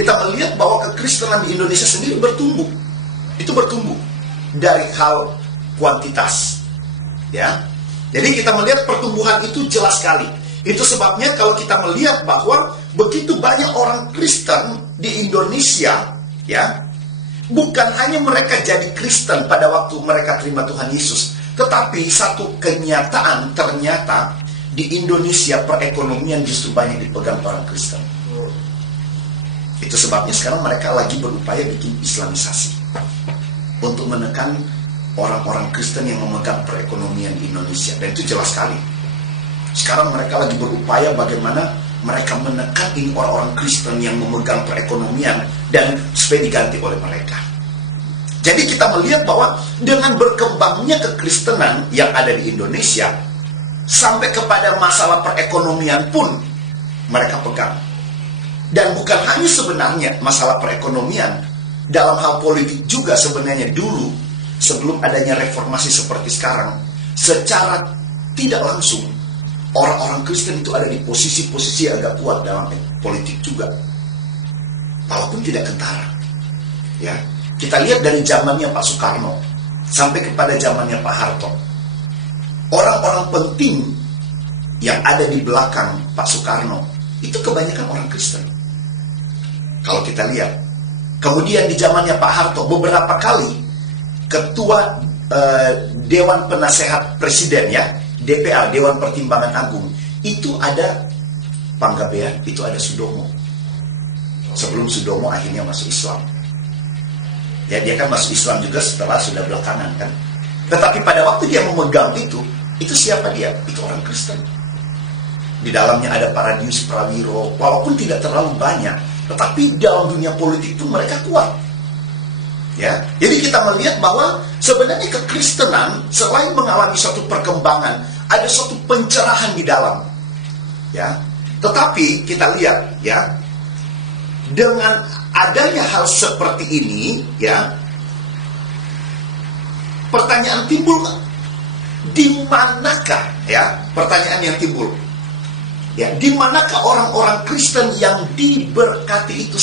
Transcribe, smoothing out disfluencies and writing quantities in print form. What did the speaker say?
kita melihat bahwa kekristenan di Indonesia sendiri bertumbuh. Itu bertumbuh dari hal kuantitas, ya. Jadi kita melihat pertumbuhan itu jelas sekali. Itu sebabnya kalau kita melihat bahwa begitu banyak orang Kristen di Indonesia, ya, bukan hanya mereka jadi Kristen pada waktu mereka terima Tuhan Yesus, tetapi satu kenyataan, ternyata di Indonesia perekonomian justru banyak dipegang orang Kristen. Itu sebabnya sekarang mereka lagi berupaya bikin Islamisasi untuk menekan orang-orang Kristen yang memegang perekonomian di Indonesia. Dan itu jelas sekali. Sekarang mereka lagi berupaya bagaimana mereka menekan ini orang-orang Kristen yang memegang perekonomian dan supaya diganti oleh mereka. Jadi kita melihat bahwa dengan berkembangnya kekristenan yang ada di Indonesia, sampai kepada masalah perekonomian pun mereka pegang. Dan bukan hanya sebenarnya masalah perekonomian, dalam hal politik juga sebenarnya dulu, sebelum adanya reformasi seperti sekarang, secara tidak langsung, orang-orang Kristen itu ada di posisi-posisi yang agak kuat dalam politik juga. Walaupun tidak kentara. Ya, kita lihat dari zamannya Pak Soekarno sampai kepada zamannya Pak Harto. Orang-orang penting yang ada di belakang Pak Soekarno itu kebanyakan orang Kristen. Kalau kita lihat, kemudian di zamannya Pak Harto beberapa kali ketua Dewan Penasehat Presiden, ya, DPA, Dewan Pertimbangan Agung, itu ada Panggabean, itu ada Sudomo. Sebelum Sudomo akhirnya masuk Islam. Ya, dia kan masuk Islam juga setelah sudah belakangan kan. Tetapi pada waktu dia memegang itu siapa dia? Itu orang Kristen. Di dalamnya ada Paradius Prawiro, walaupun tidak terlalu banyak, tetapi dalam dunia politik itu mereka kuat. Ya, jadi kita melihat bahwa sebenarnya kekristenan selain mengalami suatu perkembangan, ada suatu pencerahan di dalam. Ya, tetapi kita lihat, ya, dengan adanya hal seperti ini, ya, pertanyaan timbul, di manakah, ya, pertanyaan yang timbul, ya, di manakah orang-orang Kristen yang diberkati itu